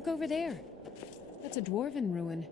Look over there. That's a dwarven ruin.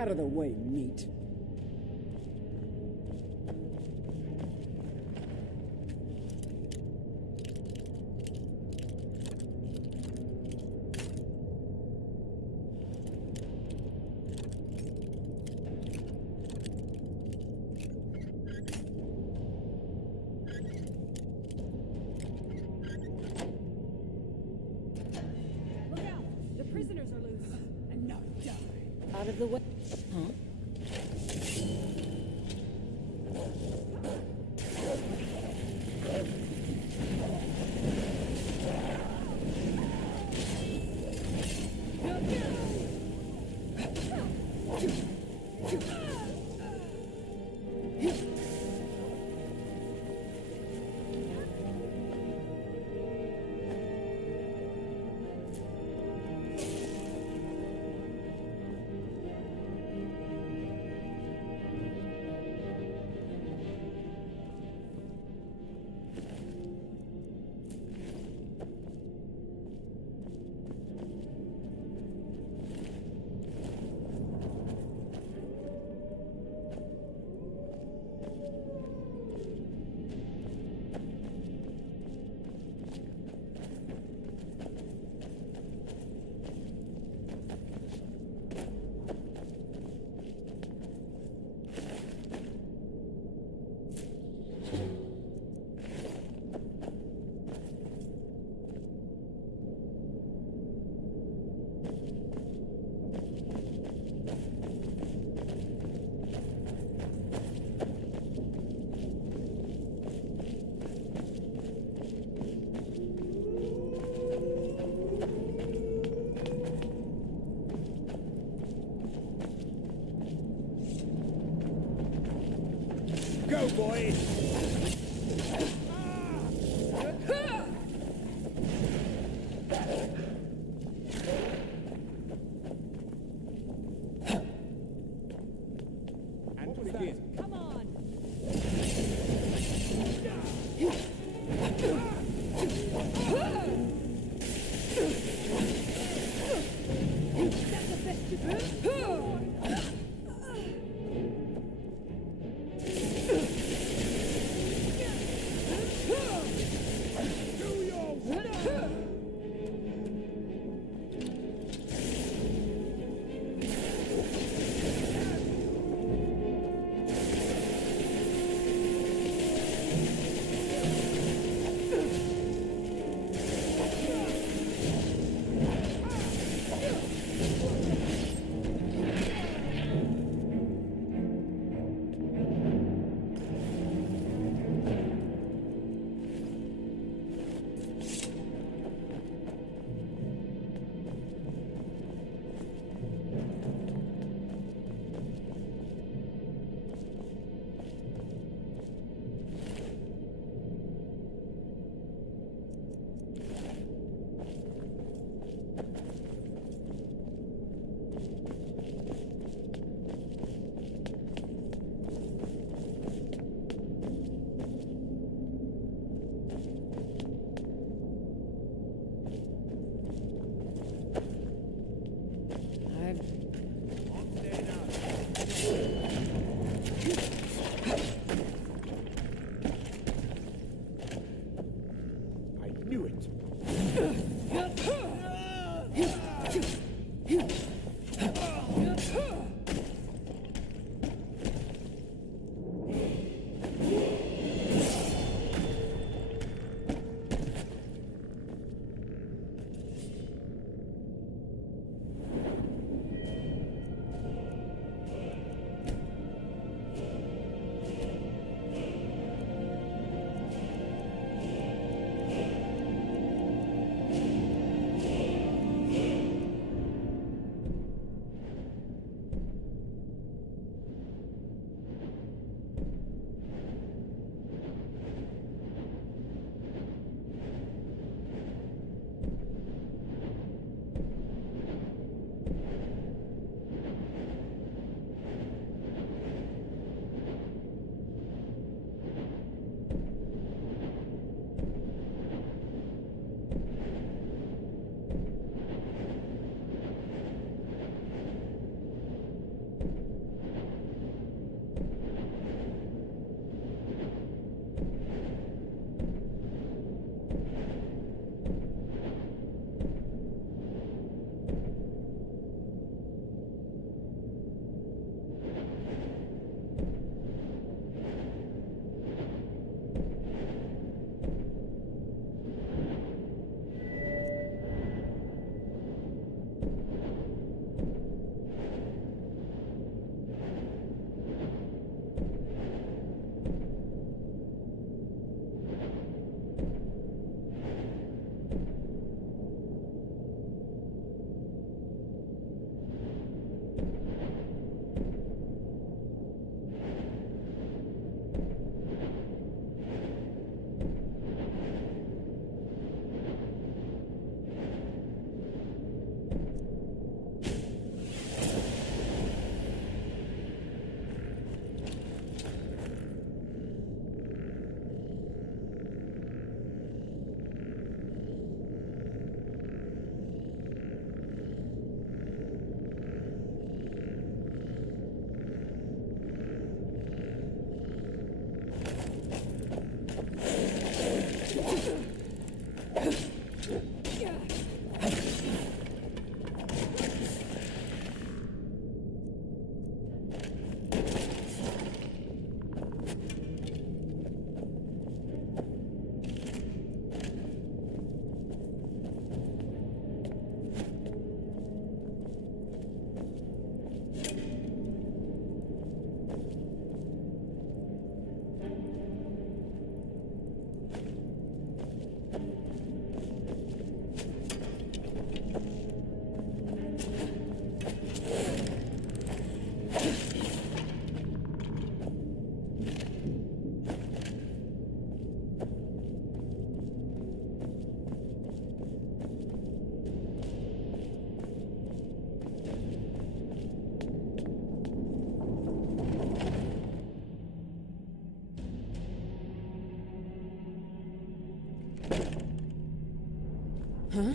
Out of the way, meat. Look out! The prisoners are loose. And now die. Out of the way. Huh? Go, boy! And begin. Come on! That's the best you do. Huh?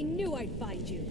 I knew I'd find you.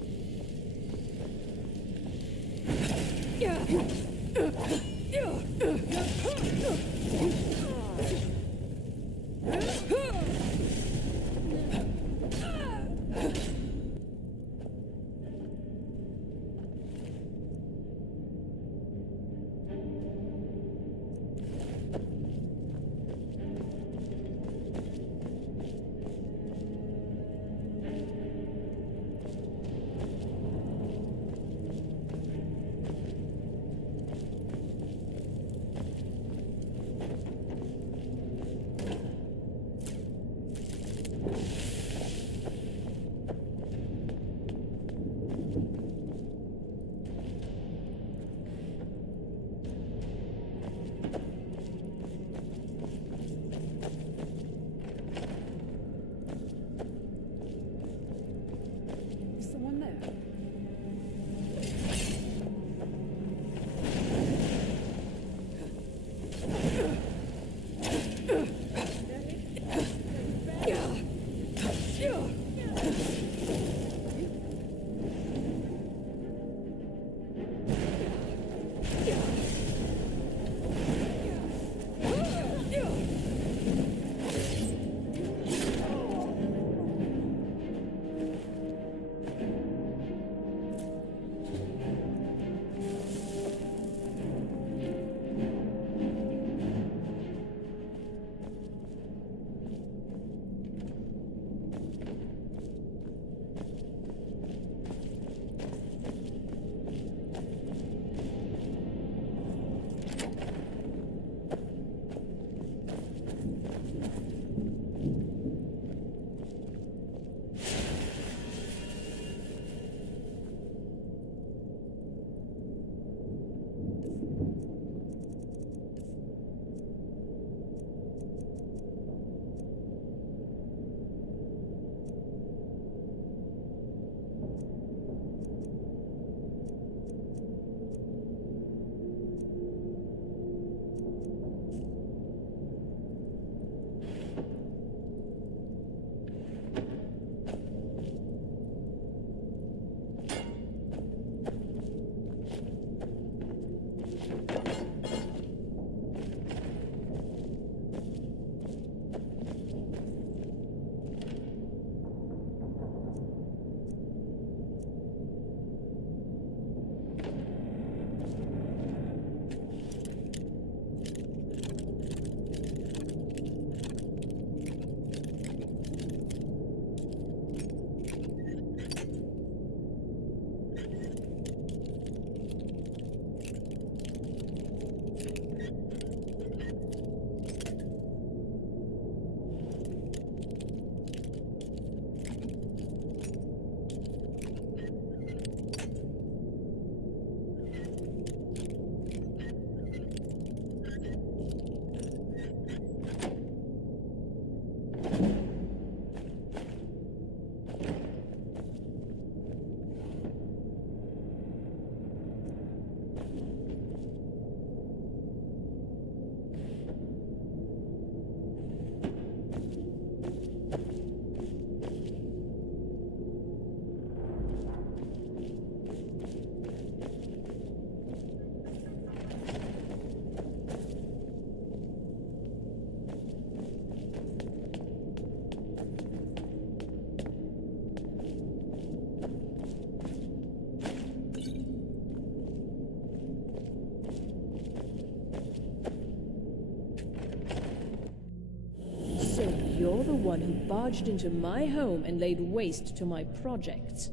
the one who barged into my home and laid waste to my projects.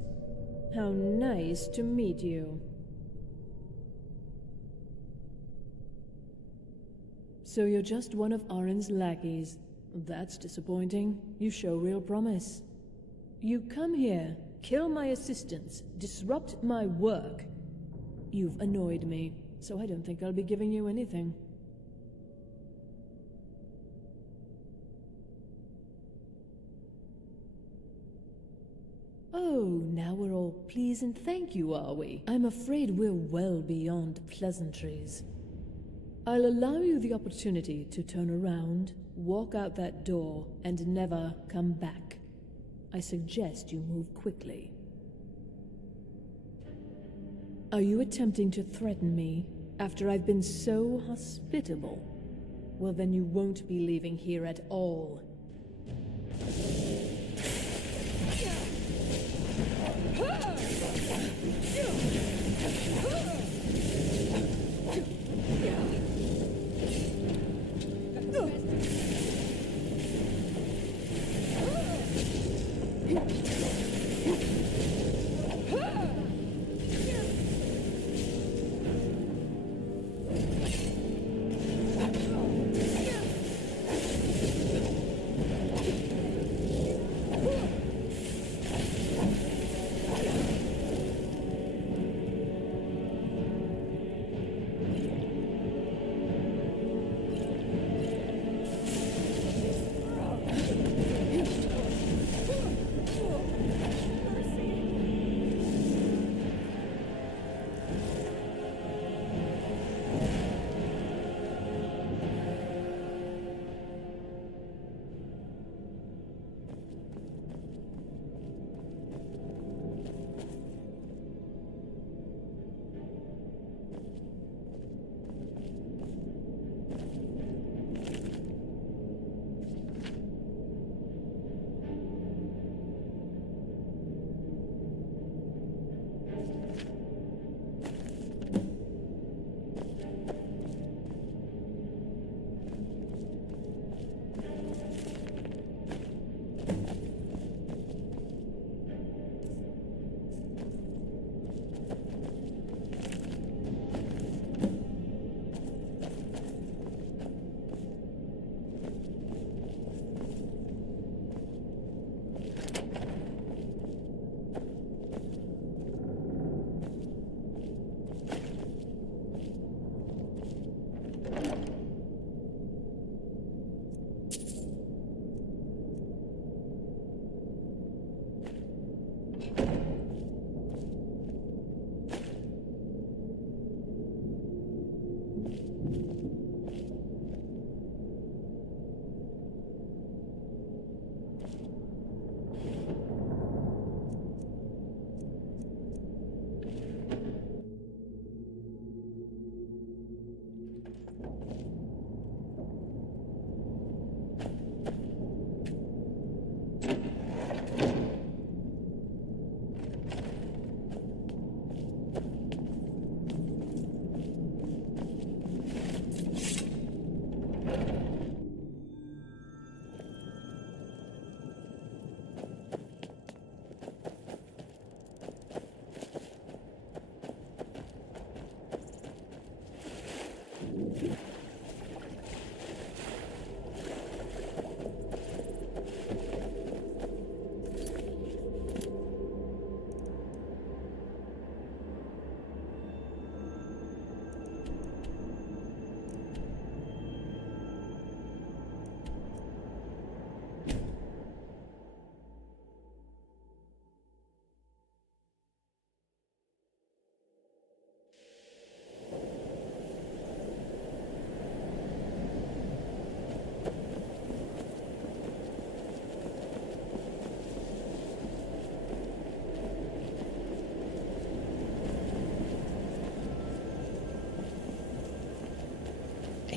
How nice to meet you. So you're just one of Arin's lackeys. That's disappointing. You show real promise. You come here, kill my assistants, disrupt my work. You've annoyed me, so I don't think I'll be giving you anything. Oh, now we're all please and thank you, are we? I'm afraid we're well beyond pleasantries. I'll allow you the opportunity to turn around, walk out that door, and never come back. I suggest you move quickly. Are you attempting to threaten me after I've been so hospitable? Well, then you won't be leaving here at all.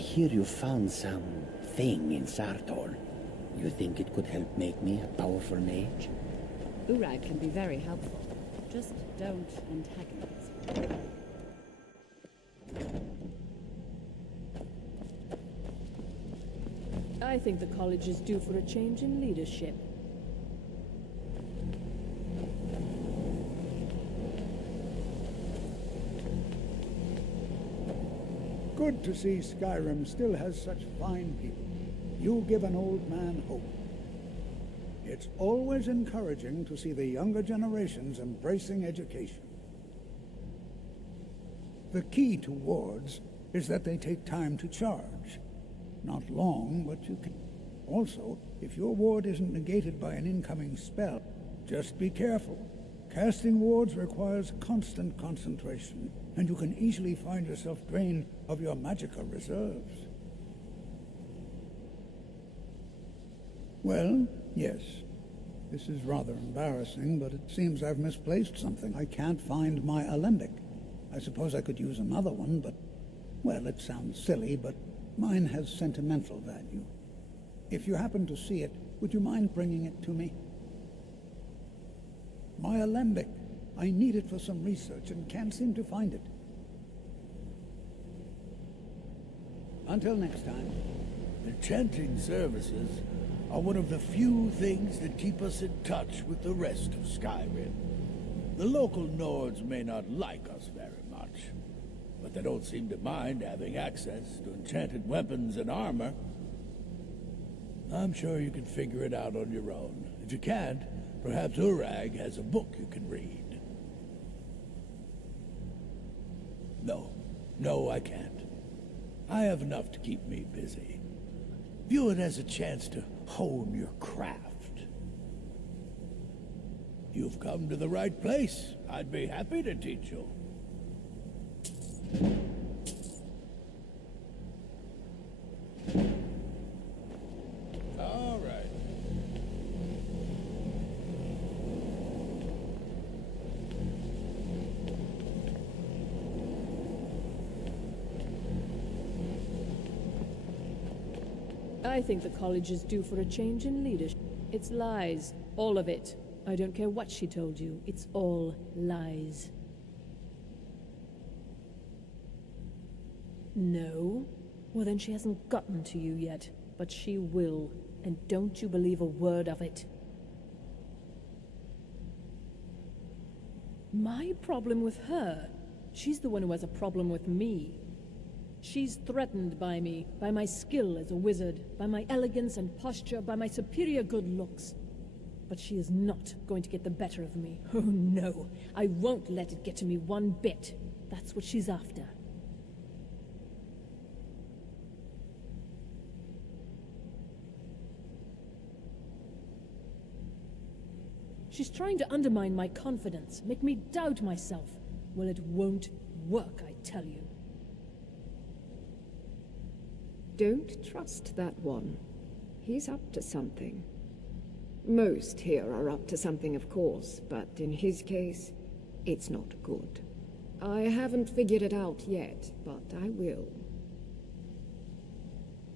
hear you found something in Sartor. You think it could help make me a powerful mage? Urag can be very helpful. Just don't antagonize. I think the college is due for a change in leadership. Good to see Skyrim still has such fine people. You give an old man hope. It's always encouraging to see the younger generations embracing education. The key to wards is that they take time to charge. Not long, but you can. Also, if your ward isn't negated by an incoming spell, just be careful. Casting wards requires constant concentration, and you can easily find yourself drained of your magical reserves. Well, yes. This is rather embarrassing, but it seems I've misplaced something. I can't find my alembic. I suppose I could use another one, but, well, it sounds silly, but mine has sentimental value. If you happen to see it, would you mind bringing it to me? My alembic. I need it for some research and can't seem to find it. Until next time. The chanting services are one of the few things that keep us in touch with the rest of Skyrim. The local Nords may not like us very much, but they don't seem to mind having access to enchanted weapons and armor. I'm sure you can figure it out on your own. If you can't, perhaps Urag has a book you can read. No, I can't. I have enough to keep me busy. View it as a chance to hone your craft. You've come to the right place. I'd be happy to teach you. All right. I think the college is due for a change in leadership. It's lies. All of it. I don't care what she told you. It's all lies. No? Well, then she hasn't gotten to you yet. But she will. And don't you believe a word of it. My problem with her? She's the one who has a problem with me. She's threatened by me, by my skill as a wizard, by my elegance and posture, by my superior good looks. But she is not going to get the better of me. Oh no, I won't let it get to me one bit. That's what she's after. She's trying to undermine my confidence, make me doubt myself. Well, it won't work, I tell you. Don't trust that one. He's up to something. Most here are up to something, of course, but in his case, it's not good. I haven't figured it out yet, but I will.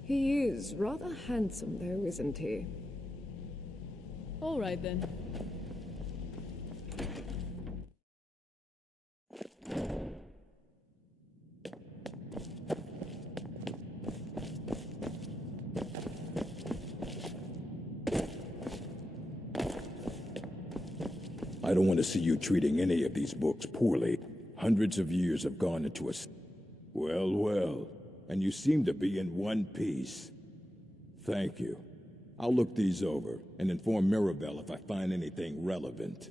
He is rather handsome, though, isn't he? All right, then. I don't want to see you treating any of these books poorly. Hundreds of years have gone into us. Well, and you seem to be in one piece. Thank you. I'll look these over and inform Mirabelle if I find anything relevant.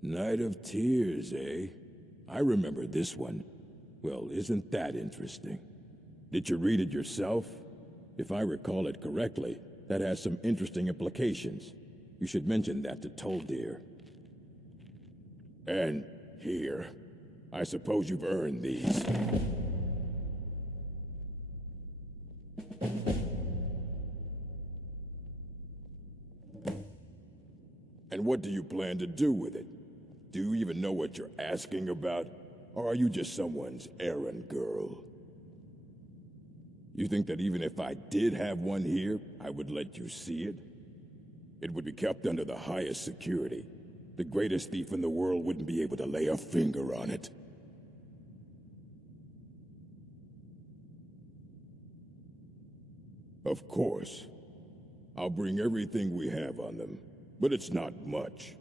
Night of Tears, eh? I remember this one. Well, isn't that interesting? Did you read it yourself? If I recall it correctly, that has some interesting implications. You should mention that to Toldir. And here. I suppose you've earned these. And what do you plan to do with it? Do you even know what you're asking about? Or are you just someone's errand girl? You think that even if I did have one here, I would let you see it? It would be kept under the highest security. The greatest thief in the world wouldn't be able to lay a finger on it. Of course. I'll bring everything we have on them, but it's not much.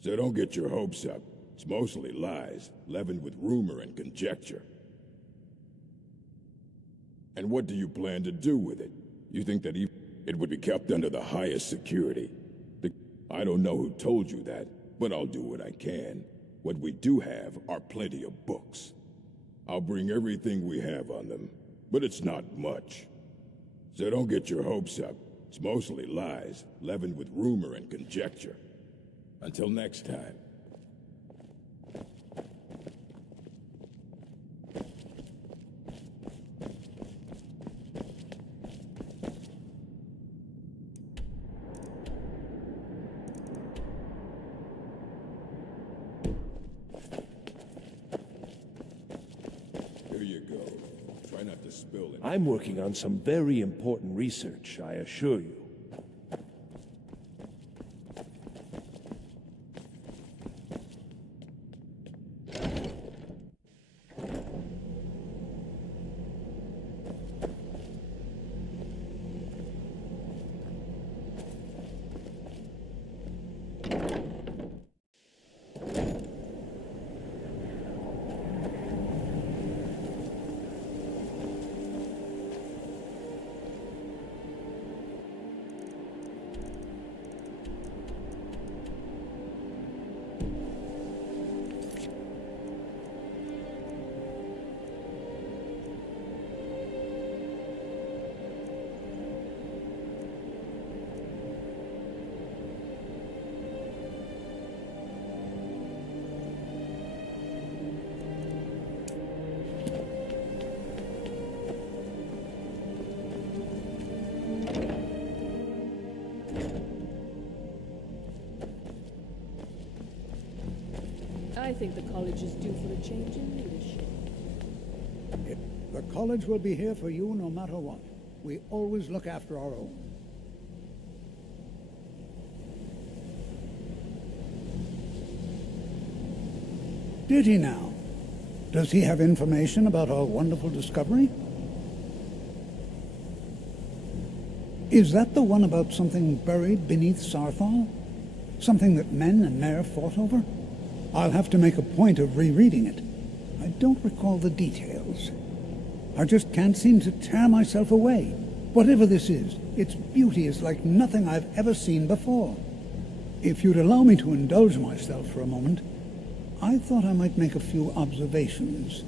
So don't get your hopes up. It's mostly lies, leavened with rumor and conjecture. And what do you plan to do with it? You think that it would be kept under the highest security? I don't know who told you that, but I'll do what I can. What we do have are plenty of books. I'll bring everything we have on them, but it's not much. So don't get your hopes up. It's mostly lies, leavened with rumor and conjecture. Until next time. Here you go. Try not to spill it. I'm working on some very important research, I assure you. I think the college is due for a change in leadership. The college will be here for you no matter what. We always look after our own. Did he now? Does he have information about our wonderful discovery? Is that the one about something buried beneath Sarthal? Something that men and Mare fought over? I'll have to make a point of rereading it. I don't recall the details. I just can't seem to tear myself away. Whatever this is, its beauty is like nothing I've ever seen before. If you'd allow me to indulge myself for a moment, I thought I might make a few observations.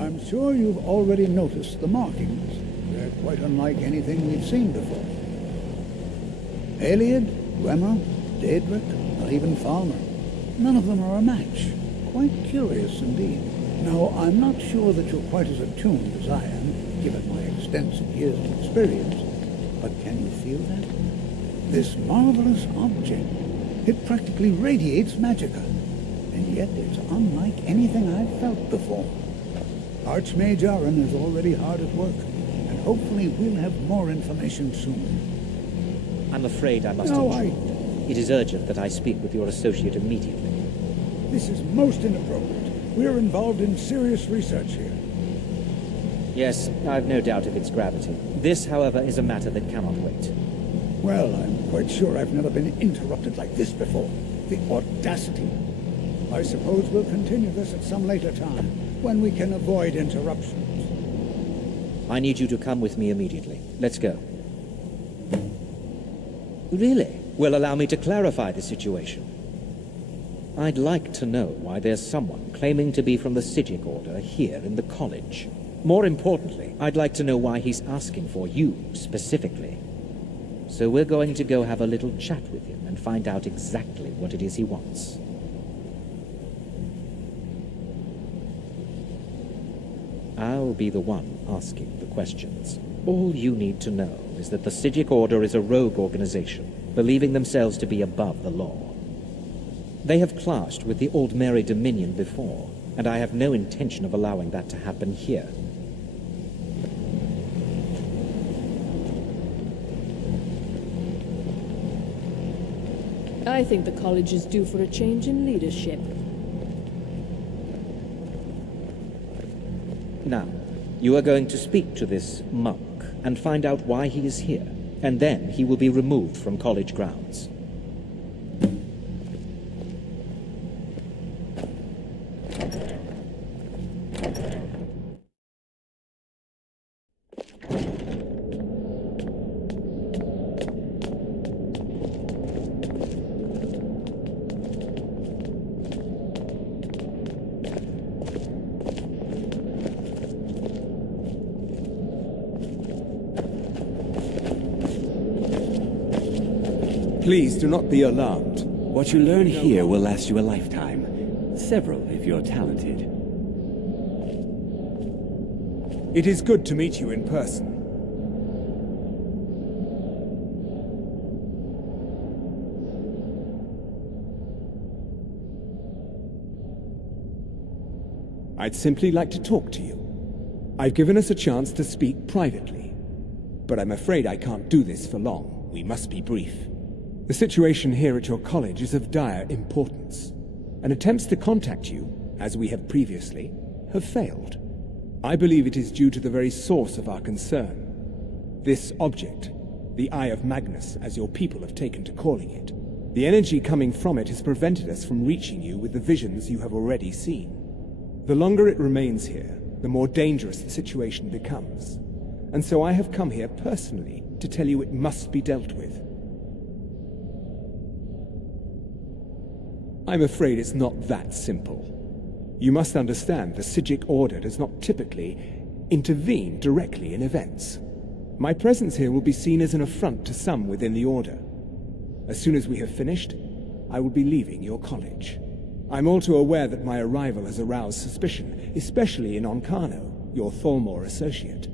I'm sure you've already noticed the markings. They're quite unlike anything we've seen before. Eliad, Gwemmer, Daedric, or even Falmer. None of them are a match. Quite curious indeed. Now, I'm not sure that you're quite as attuned as I am, given my extensive years of experience, but can you feel that? This marvelous object, it practically radiates magicka, and yet it's unlike anything I've felt before. Archmage Aaron is already hard at work, and hopefully we'll have more information soon. I'm afraid I must intrude. It is urgent that I speak with your associate immediately. This is most inappropriate. We're involved in serious research here. Yes, I've no doubt of its gravity. This, however, is a matter that cannot wait. Well, I'm quite sure I've never been interrupted like this before. The audacity. I suppose we'll continue this at some later time, when we can avoid interruptions. I need you to come with me immediately. Let's go. Really? Well, allow me to clarify the situation. I'd like to know why there's someone claiming to be from the Psijic Order here in the college. More importantly, I'd like to know why he's asking for you, specifically. So we're going to go have a little chat with him and find out exactly what it is he wants. I'll be the one asking the questions. All you need to know is that the Psijic Order is a rogue organization, believing themselves to be above the law. They have clashed with the Old Mary Dominion before, and I have no intention of allowing that to happen here. I think the college is due for a change in leadership. Now, You are going to speak to this monk and find out why he is here, and then he will be removed from college grounds. Please do not be alarmed. What you learn here will last you a lifetime. Several, if you're talented. It is good to meet you in person. I'd simply like to talk to you. I've given us a chance to speak privately, but I'm afraid I can't do this for long. We must be brief. The situation here at your college is of dire importance, and attempts to contact you, as we have previously, have failed. I believe it is due to the very source of our concern. This object, the Eye of Magnus, as your people have taken to calling it. The energy coming from it has prevented us from reaching you with the visions you have already seen. The longer it remains here, the more dangerous the situation becomes. And so I have come here personally to tell you it must be dealt with. I'm afraid it's not that simple. You must understand the Psijic Order does not typically intervene directly in events. My presence here will be seen as an affront to some within the Order. As soon as we have finished, I will be leaving your college. I'm all too aware that my arrival has aroused suspicion, especially in Onkano, your Thalmor associate.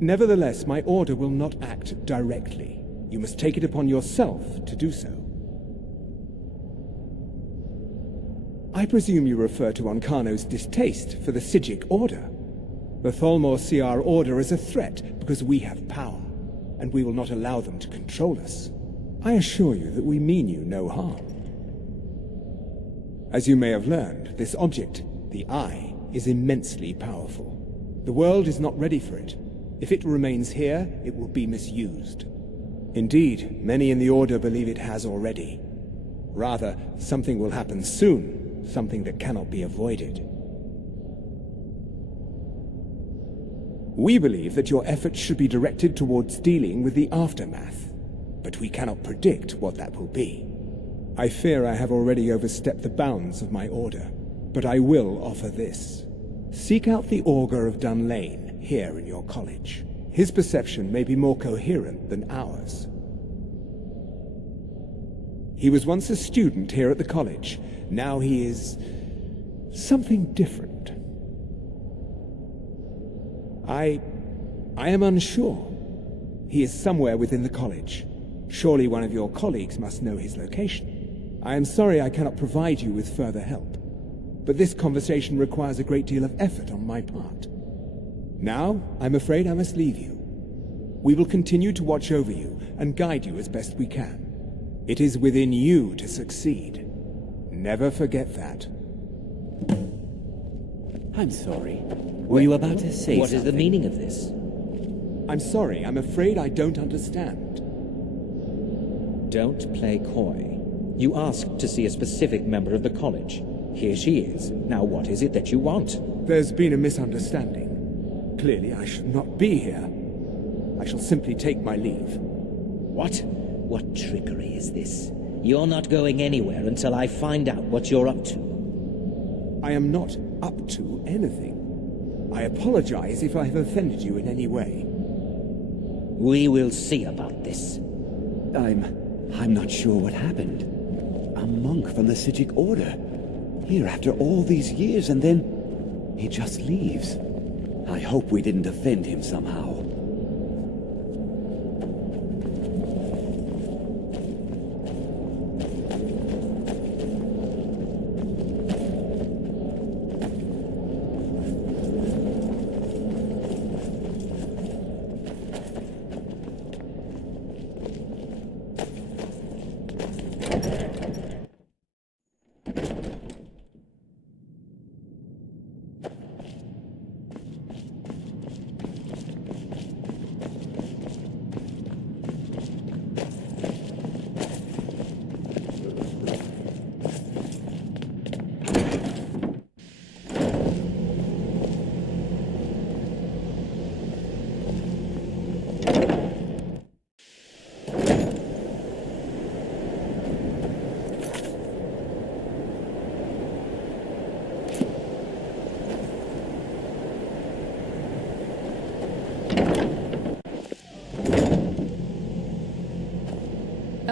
Nevertheless, my Order will not act directly. You must take it upon yourself to do so. I presume you refer to Onkano's distaste for the Psijic Order. The Thalmor see our Order as a threat because we have power, and we will not allow them to control us. I assure you that we mean you no harm. As you may have learned, this object, the Eye, is immensely powerful. The world is not ready for it. If it remains here, it will be misused. Indeed, many in the Order believe it has already. Rather, something will happen soon. Something that cannot be avoided. We believe that your efforts should be directed towards dealing with the aftermath, but we cannot predict what that will be. I fear I have already overstepped the bounds of my Order, but I will offer this. Seek out the Augur of Dunlane here in your college. His perception may be more coherent than ours. He was once a student here at the college. Now he is something different. I am unsure. He is somewhere within the college. Surely one of your colleagues must know his location. I am sorry I cannot provide you with further help, but this conversation requires a great deal of effort on my part. Now, I'm afraid I must leave you. We will continue to watch over you and guide you as best we can. It is within you to succeed. Never forget that. I'm sorry. Were you about to say What something? is the meaning of this? I'm sorry. I'm afraid I don't understand. Don't play coy. You asked to see a specific member of the college. Here she is. Now what is it that you want? There's been a misunderstanding. Clearly I should not be here. I shall simply take my leave. What? What trickery is this? You're not going anywhere until I find out what you're up to. I am not up to anything. I apologize if I have offended you in any way. We will see about this. I'm not sure what happened. A monk from the Psijic Order. Here after all these years, and then he just leaves. I hope we didn't offend him somehow.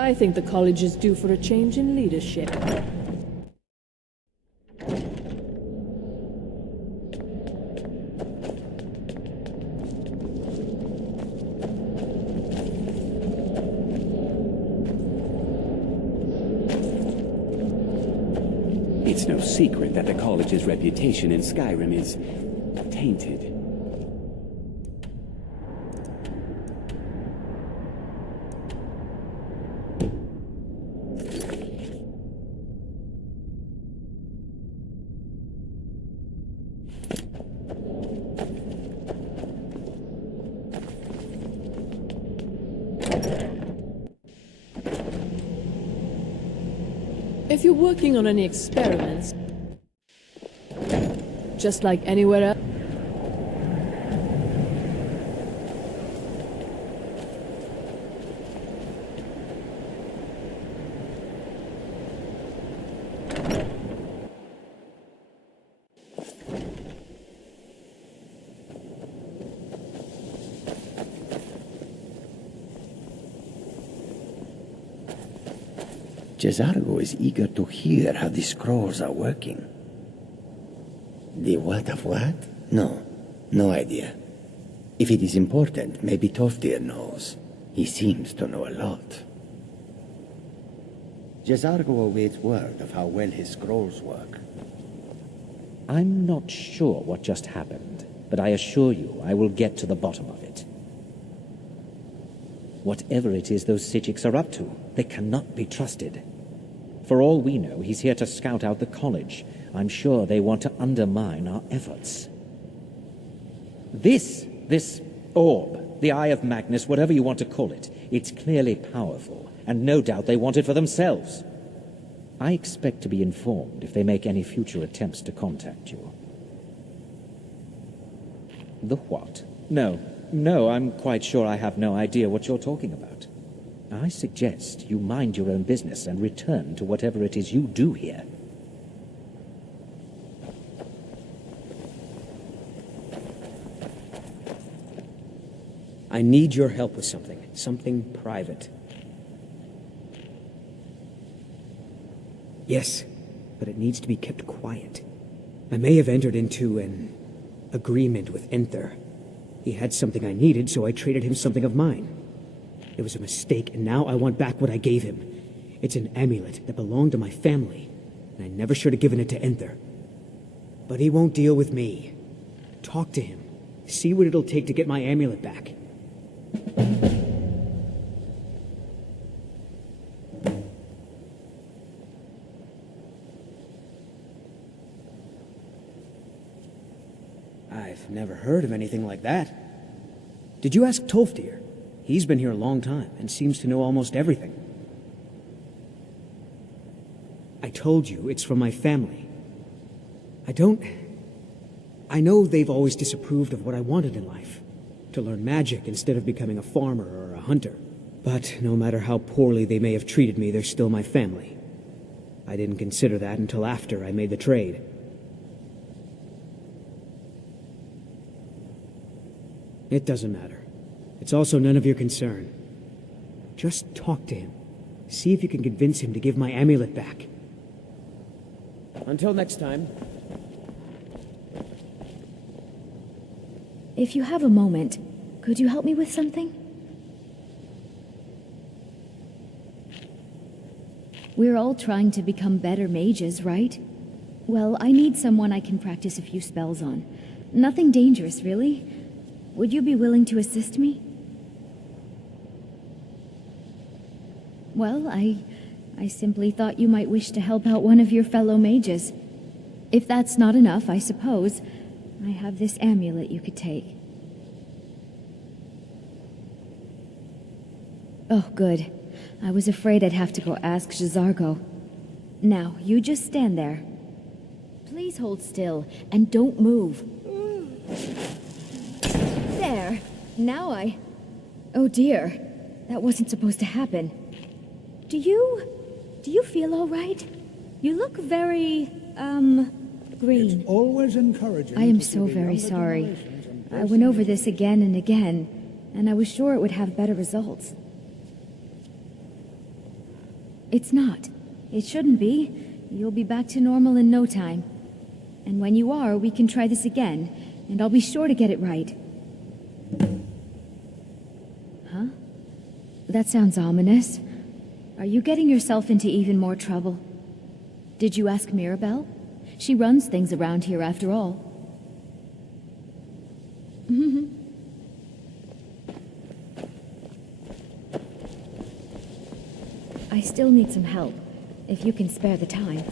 I think the college is due for a change in leadership. It's no secret that the college's reputation in Skyrim is tainted. If you're working on any experiments, just like anywhere else, Jezargo is eager to hear how the scrolls are working. The what of what? No idea. If it is important, maybe Toftir knows. He seems to know a lot. Jezargo awaits word of how well his scrolls work. I'm not sure what just happened, but I assure you I will get to the bottom of it. Whatever it is those Psijics are up to, they cannot be trusted. For all we know, he's here to scout out the college. I'm sure they want to undermine our efforts. This orb, the Eye of Magnus, whatever you want to call it, it's clearly powerful, and no doubt they want it for themselves. I expect to be informed if they make any future attempts to contact you. The what? No, I'm quite sure I have no idea what you're talking about. I suggest you mind your own business and return to whatever it is you do here. I need your help with something private. Yes, but it needs to be kept quiet. I may have entered into an agreement with Enther. He had something I needed, so I traded him something of mine. It was a mistake, and now I want back what I gave him. It's an amulet that belonged to my family, and I never should have given it to Enther. But he won't deal with me. Talk to him. See what it'll take to get my amulet back. I've never heard of anything like that. Did you ask Tolfdir? He's been here a long time and seems to know almost everything. I told you, it's from my family. I know they've always disapproved of what I wanted in life. To learn magic instead of becoming a farmer or a hunter. But no matter how poorly they may have treated me, they're still my family. I didn't consider that until after I made the trade. It doesn't matter. It's also none of your concern. Just talk to him. See if you can convince him to give my amulet back. Until next time. If you have a moment, could you help me with something? We're all trying to become better mages, right? Well, I need someone I can practice a few spells on. Nothing dangerous, really. Would you be willing to assist me? Well, I simply thought you might wish to help out one of your fellow mages. If that's not enough, I suppose, I have this amulet you could take. Oh, good. I was afraid I'd have to go ask Jezargo. Now, you just stand there. Please hold still, and don't move. There. Now Oh dear. That wasn't supposed to happen. Do you feel all right? You look very, green. It's always encouraging. I am so very sorry. I went over this again and again, and I was sure it would have better results. It's not. It shouldn't be. You'll be back to normal in no time. And when you are, we can try this again, and I'll be sure to get it right. Huh? That sounds ominous. Are you getting yourself into even more trouble? Did you ask Mirabelle? She runs things around here after all. I still need some help, if you can spare the time.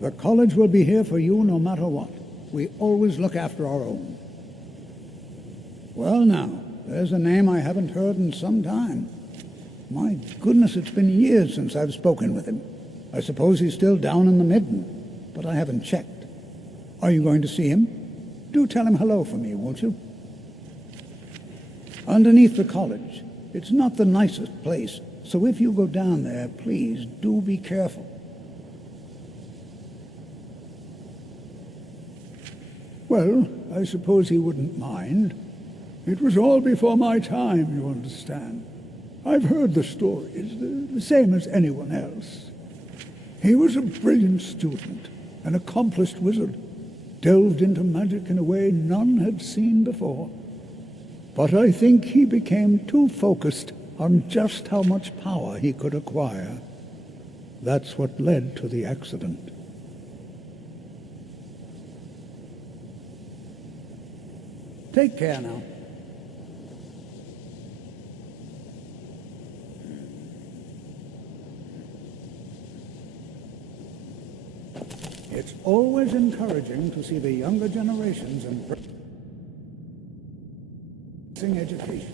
The college will be here for you no matter what. We always look after our own. Well now, there's a name I haven't heard in some time. My goodness, it's been years since I've spoken with him. I suppose he's still down in the Midden, but I haven't checked. Are you going to see him? Do tell him hello for me, won't you? Underneath the college. It's not the nicest place, so if you go down there, please do be careful. Well, I suppose he wouldn't mind. It was all before my time, you understand. I've heard the stories, the same as anyone else. He was a brilliant student, an accomplished wizard, delved into magic in a way none had seen before. But I think he became too focused on just how much power he could acquire. That's what led to the accident. Take care now. It's always encouraging to see the younger generations embracing education.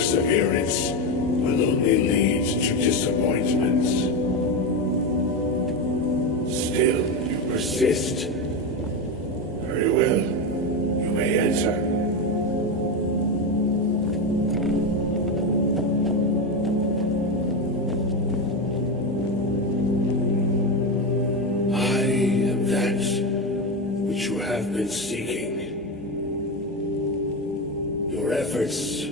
perseverance will only lead to disappointment. Still, you persist. Very well. You may enter. I am that which you have been seeking. Your efforts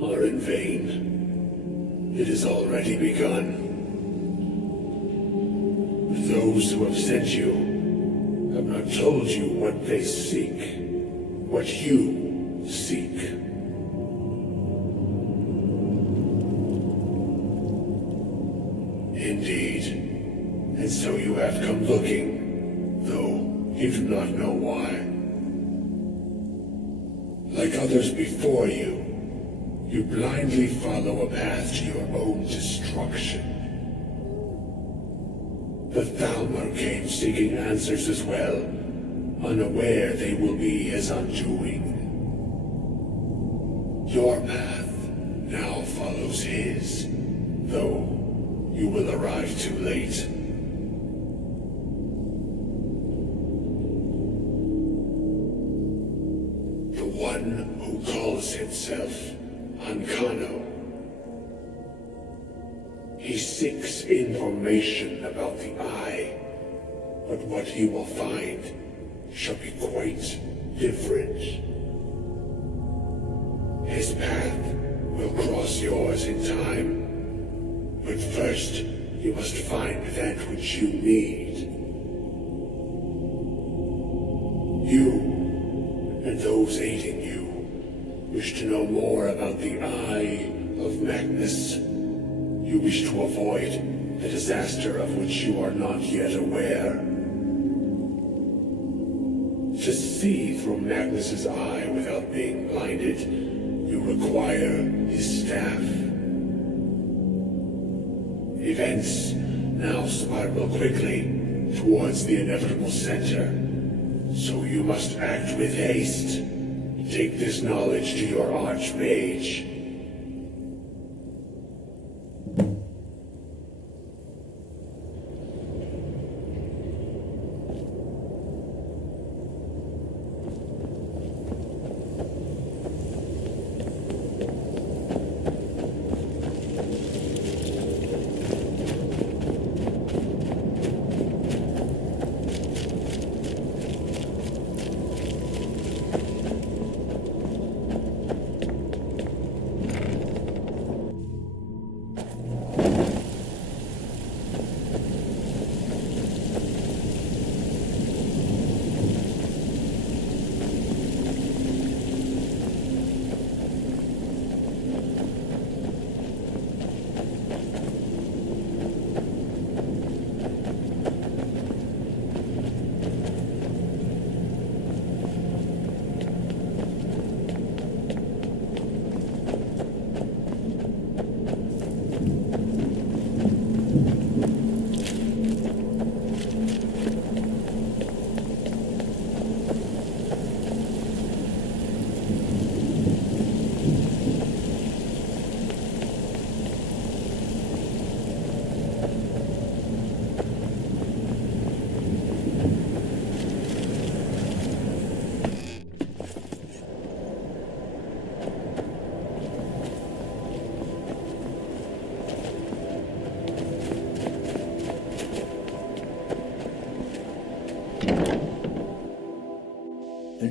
are in vain. It has already begun. Those who have sent you have not told you what they seek, what you seek. Indeed. And so you have come looking, though you do not know why. Like others before you, you blindly follow a path to your own destruction. The Thalmor came seeking answers as well, unaware they will be his undoing. Your path now follows his, though you will arrive too late. The one who calls himself Ankano. He seeks information about the Eye, but what he will find shall be quite different. His path will cross yours in time, but first you must find that which you need. You, and those aiding you, wish to know more about the Eye of Magnus. You wish to avoid the disaster of which you are not yet aware. To see through Magnus's eye without being blinded, you require his staff. Events now spiral quickly towards the inevitable center, so you must act with haste. Take this knowledge to your Archmage.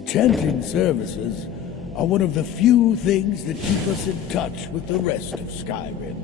Chanting services are one of the few things that keep us in touch with the rest of Skyrim.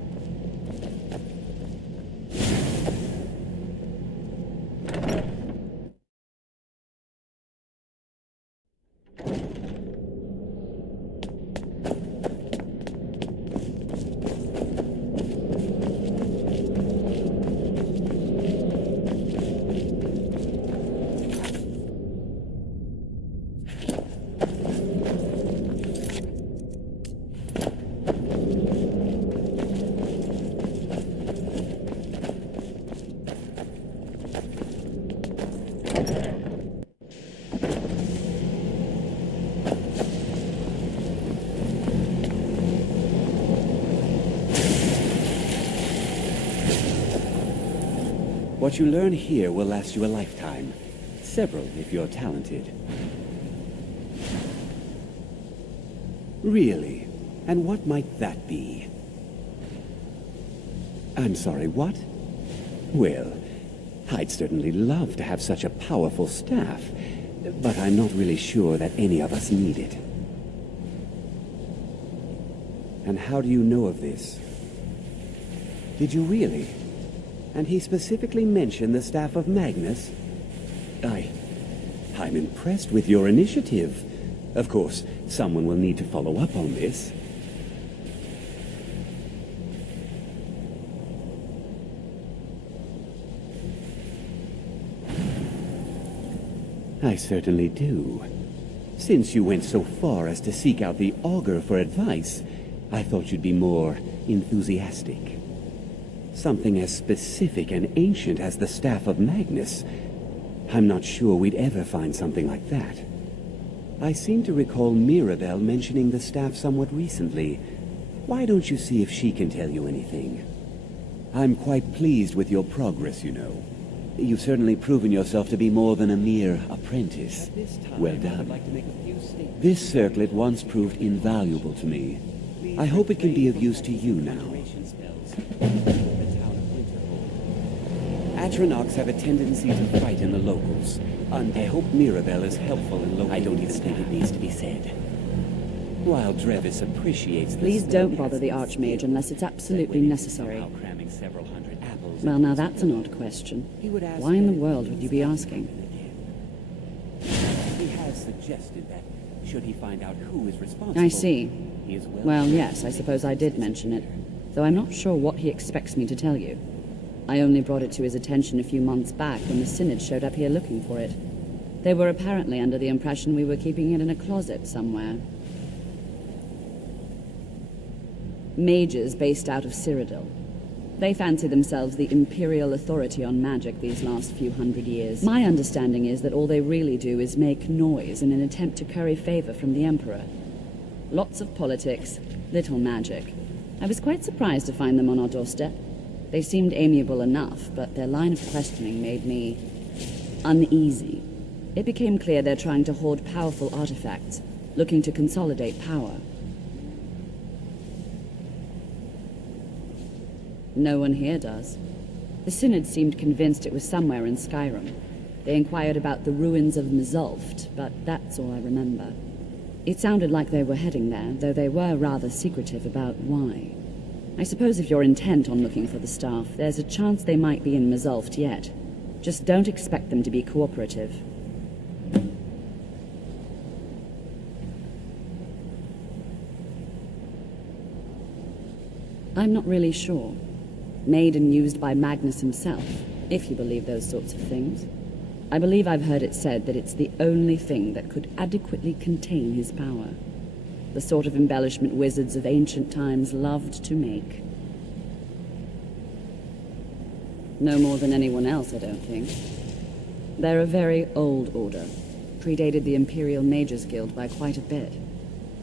What you learn here will last you a lifetime. Several, if you're talented. Really? And what might that be? I'm sorry, what? Well, I'd certainly love to have such a powerful staff, but I'm not really sure that any of us need it. And how do you know of this? Did you really? And he specifically mentioned the staff of Magnus? I'm impressed with your initiative. Of course, someone will need to follow up on this. I certainly do. Since you went so far as to seek out the Augur for advice, I thought you'd be more enthusiastic. Something as specific and ancient as the Staff of Magnus. I'm not sure we'd ever find something like that. I seem to recall Mirabelle mentioning the staff somewhat recently. Why don't you see if she can tell you anything? I'm quite pleased with your progress, you know. You've certainly proven yourself to be more than a mere apprentice. Well done. This circlet once proved invaluable to me. I hope it can be of use to you now. Atronachs have a tendency to frighten the locals. I hope Mirabelle is helpful in locating. I don't even think it needs to be said. While Drevis appreciates. Please don't bother the Archmage unless it's absolutely necessary. Well, now that's an odd question. Why in the world would you be asking? He has suggested that should he find out who is responsible. I see. Well, yes, I suppose I did mention it, though I'm not sure what he expects me to tell you. I only brought it to his attention a few months back when the Synod showed up here looking for it. They were apparently under the impression we were keeping it in a closet somewhere. Mages based out of Cyrodiil. They fancy themselves the imperial authority on magic these last few hundred years. My understanding is that all they really do is make noise in an attempt to curry favor from the Emperor. Lots of politics, little magic. I was quite surprised to find them on our doorstep. They seemed amiable enough, but their line of questioning made me uneasy. It became clear they're trying to hoard powerful artifacts, looking to consolidate power. No one here does. The Synod seemed convinced it was somewhere in SKYRIM. They inquired about the ruins of Mzulft, but that's all I remember. It sounded like they were heading there, though they were rather secretive about why. I suppose if you're intent on looking for the staff, there's a chance they might be in Mzulft yet. Just don't expect them to be cooperative. I'm not really sure. Made and used by Magnus himself, if you believe those sorts of things. I believe I've heard it said that it's the only thing that could adequately contain his power. The sort of embellishment wizards of ancient times loved to make. No more than anyone else, I don't think. They're a very old order. Predated the Imperial Mages Guild by quite a bit.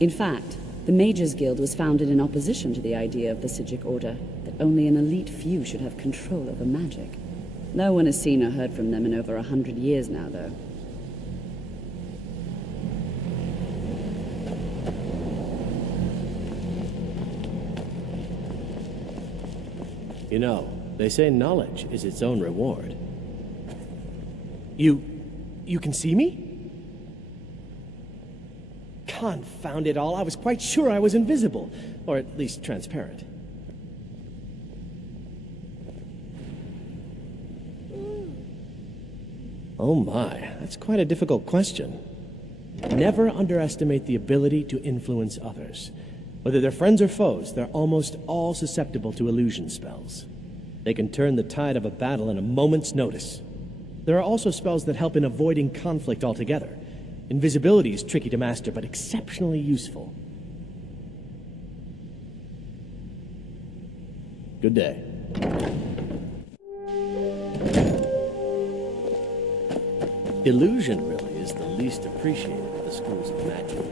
In fact, the Mages Guild was founded in opposition to the idea of the Psijic Order, that only an elite few should have control over magic. No one has seen or heard from them in over 100 years now, though. You know, they say knowledge is its own reward. You can see me? Confound it all, I was quite sure I was invisible, or at least transparent. Oh my, that's quite a difficult question. Never underestimate the ability to influence others. Whether they're friends or foes, they're almost all susceptible to illusion spells. They can turn the tide of a battle in a moment's notice. There are also spells that help in avoiding conflict altogether. Invisibility is tricky to master, but exceptionally useful. Good day. Illusion really is the least appreciated of the schools of magic.